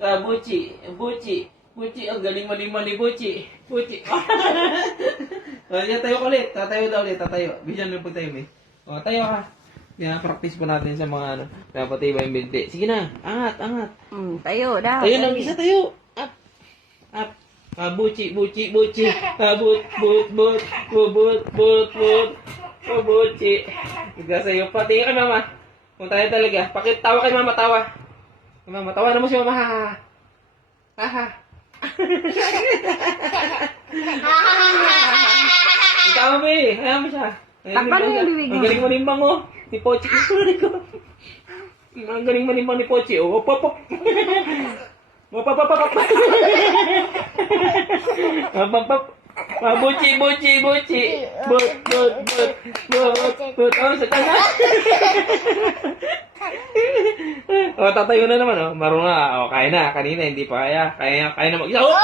Buchi. Buchi. Buchi. Ang galing mali-mali, Buchi. Buchi. Yan, tayo ulit. Tatayo daw ulit. Tatayo. Bisan mo po tayo, eh. O, tayo ka. Yan, practice po natin sa mga ano. Dapat iba yung binti. Sige na. Angat, angat. Tayo daw. Tayo lang. Isa tayo. Up. Up. Buchi, buchi, buchi. But, but, but. But, but, but. Buchi. Tignan sa'yo. Pati kay mama. Kung tayo talaga. Pakitawa kay mama, tawa. Mama, tawa na mo si mama. Ha, ha. Ha, ha. Tawa mo eh. Hayaan mo siya. Takpan mo yung bibig mo. Ang galing manimbang oh. Ni Pochi. Ang galing manimbang ni Pochi. Oh, pop, pop. Pop, pop, pop, pop. Pop, pop. Buchi, buchi, buchi. But, but, but. But, but. Oh, sa kanya. Oh, tatayo na naman oh. Marunong na. Oh, kaya na. Kanina hindi pa kaya. Kaya na mag-isa. Oh!